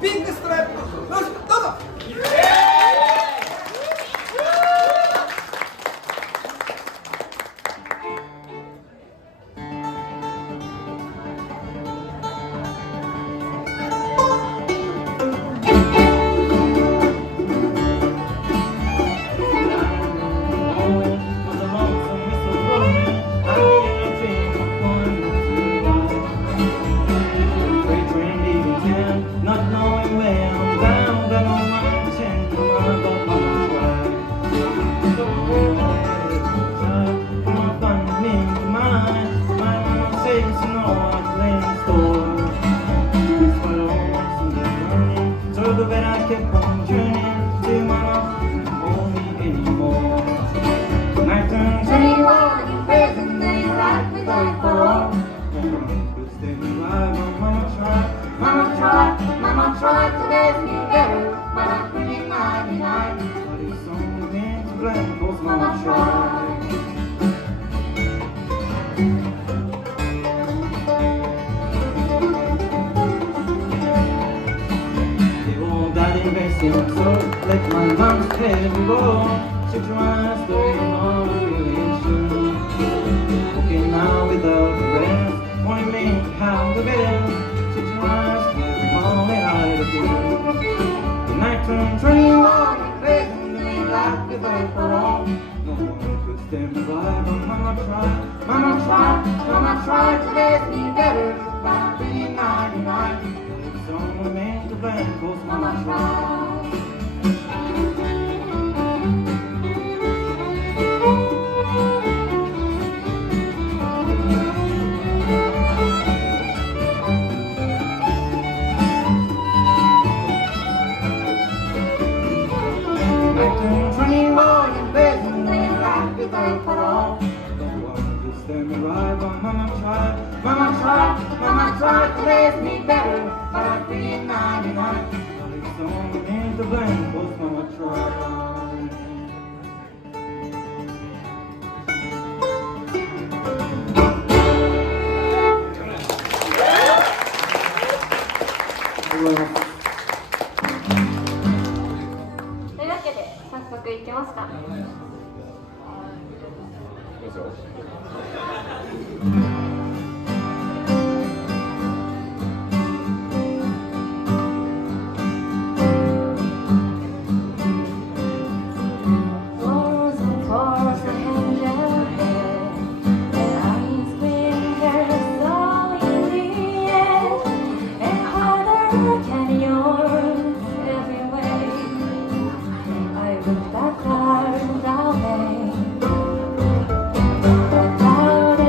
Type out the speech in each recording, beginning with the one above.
ピンクストライプのどうぞ。Mama tried to make me better, but I'm pretty 99. But it's only me to blame, 'cause Mama tried. They all died in vain, so let my mom's head go. She tries to ignore relation. Okay, now without the rest, only me have the best. She tries to the night turns 21, facing the life without parole. No one could stand by, but Mama tried. Mama tried to make me better, but I'm pretty 99. But it's only me to blame, 'cause Mama tried. Mama tried to raise me better, but I'm pretty 99. But it's only me to blame, 'cause Mama tried. Toいうわけで早速いきますか。Without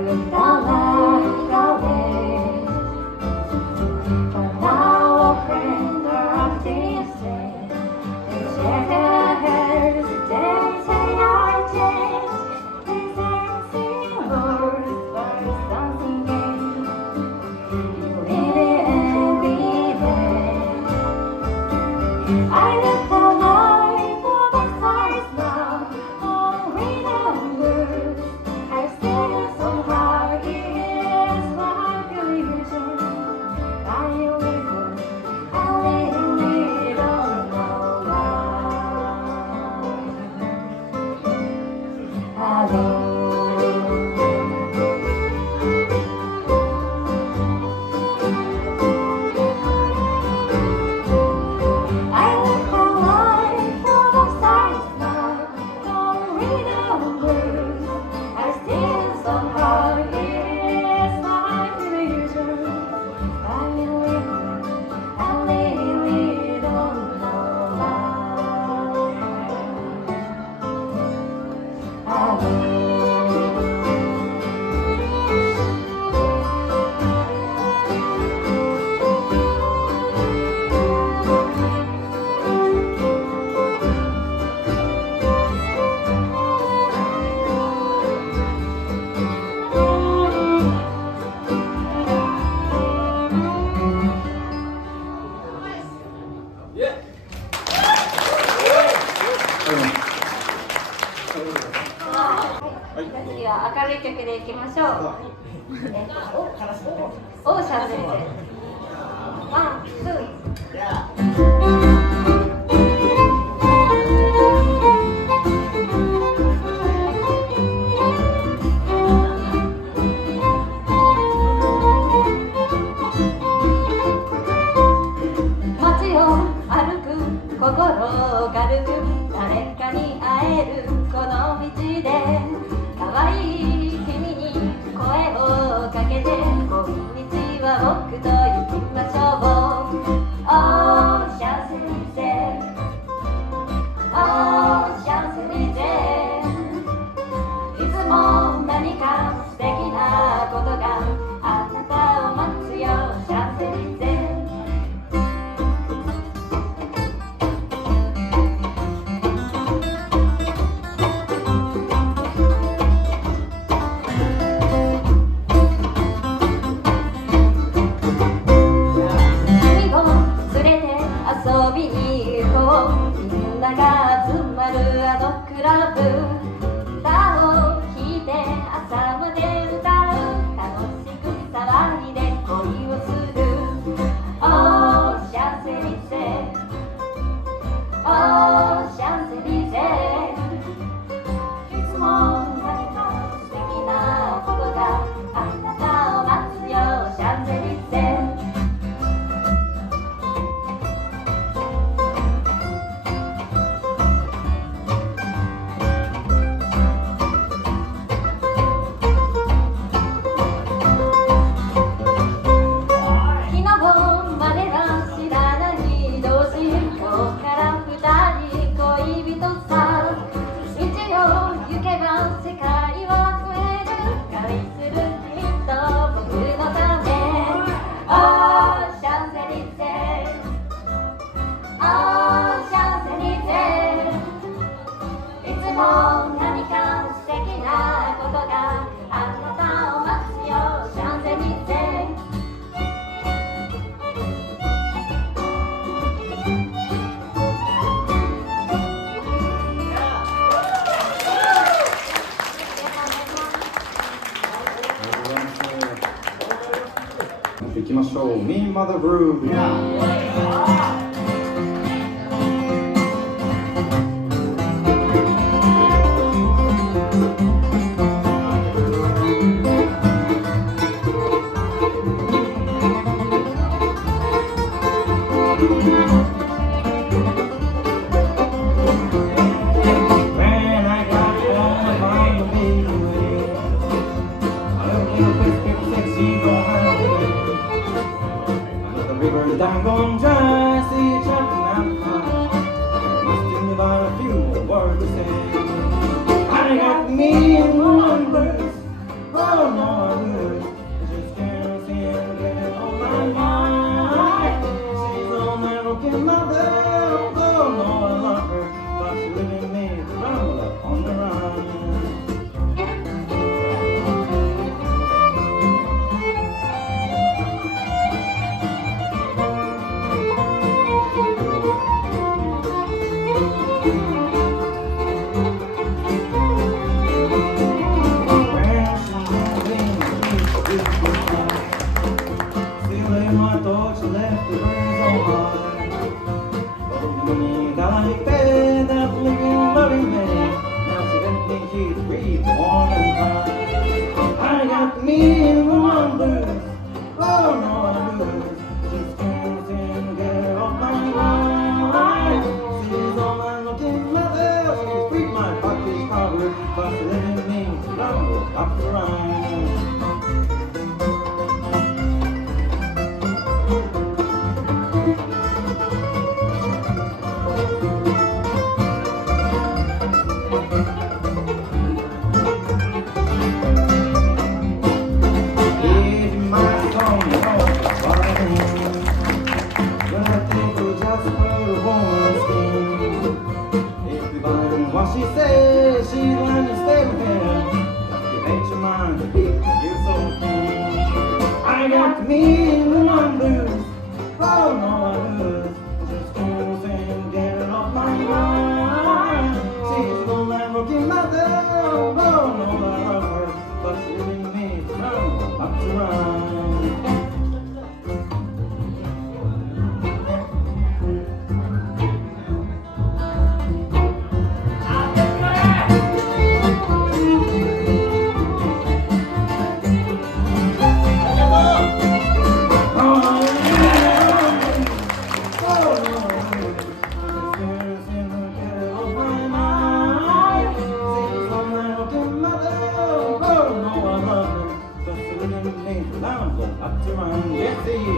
looked down like a wave, but now a friend of distant. They shake their heads, they say I changed. They say words, but it's something game. You live it every day. I look down life for the size now. Oh, remember, I still somehow it is like illusion. I really don't know why. I look alive for the signs now, don't remember. I still somehow it is like illusion. I really don't know why.次は明るい曲でいきましょう。オーシャンゼリゼ。ワン、ツー。街を歩く心軽く誰かに会えるこの道で可愛い君に声をかけてこんにちは僕と行きましょう。オーシャンゼリゼ、オーシャンゼリゼ。いつも何か素敵なことがあなたを待つよシャンゼリゼ。遊びに行こう。みんなが集まるあのクラブ。歌を聴いて朝まで歌う。楽しく騒いで恋をする。オーシャンゼリゼ、オーシャンゼリゼ。いつも何か素敵なことがあなたを待つよシャンゼリゼ。何か素敵なことがあなたを待つよシャンゼリゼ。いきましょう。Me Mother Groove。I'm gonna like me in the one blues. Oh no, I lose. Just can't sing, get it off my mind. She's the land rocking mother. Oh no, I love her, but she didn't need to run, not to run. Up to run, yes he is. We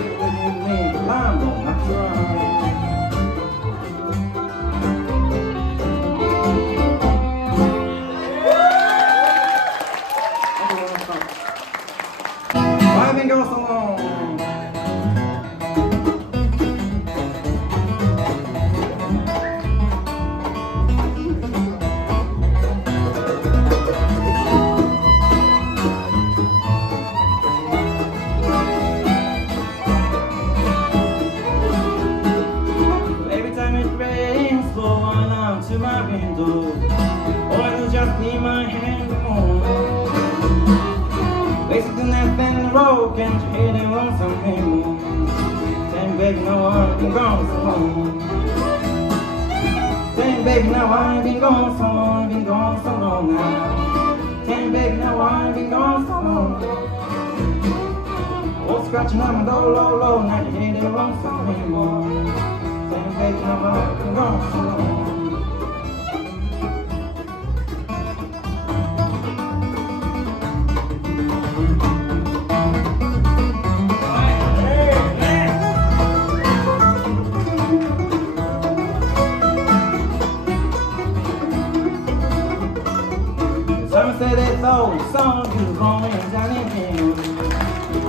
live with him named Lambo, not to run. Why have been going so long? To my window, all I do just need my hand on. Wasting the night and the road, can't you hear them on something more? Saying baby, no, I've been gone so long. Saying baby, now I've been gone so long, been gone so long now. Saying baby, now I've been gone so long. Oh, scratching on my door, low, low, now you hear them on something more. Saying baby, now I've been gone so long. Some say that old song is wrong and Johnny King.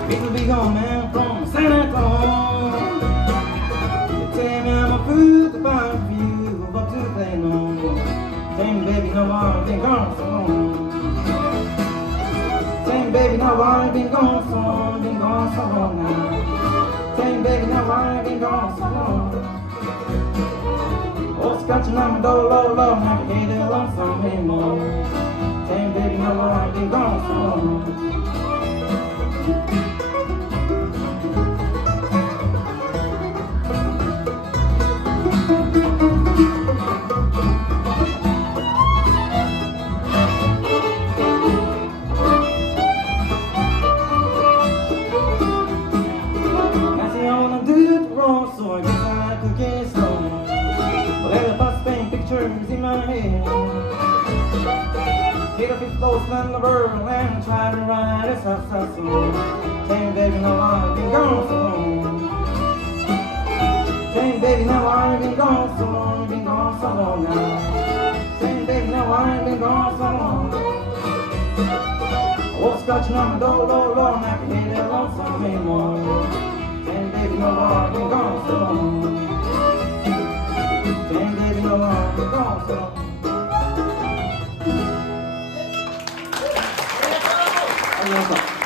People be gone, man, from San Antonio. They tell me I'm a fool to find for you, but to play no. Saying baby, no, I've been gone so long. Saying baby, no, I've been gone so long, been gone so long now. Saying baby, no, I've been gone so long. Oh, scratching on my door, low, low, now you hear the lonesome anymore. Saying baby, no, I've been gone so long. Now she wanna do it wrong, so I guess I could get slow. Well, let the bus paint pictures in my head. Get up his close on the world and try to ride a soft song. Saying baby, no, I've been gone so long. Saying baby, no, I've been gone so long, been gone so long now. Saying baby, no, I've been gone so long. I was scratching on my door, low, low, and I can hear that lonesome anymore. Saying baby, no, I've been gone so long. Saying baby, no, I've been gone so long. Gracias.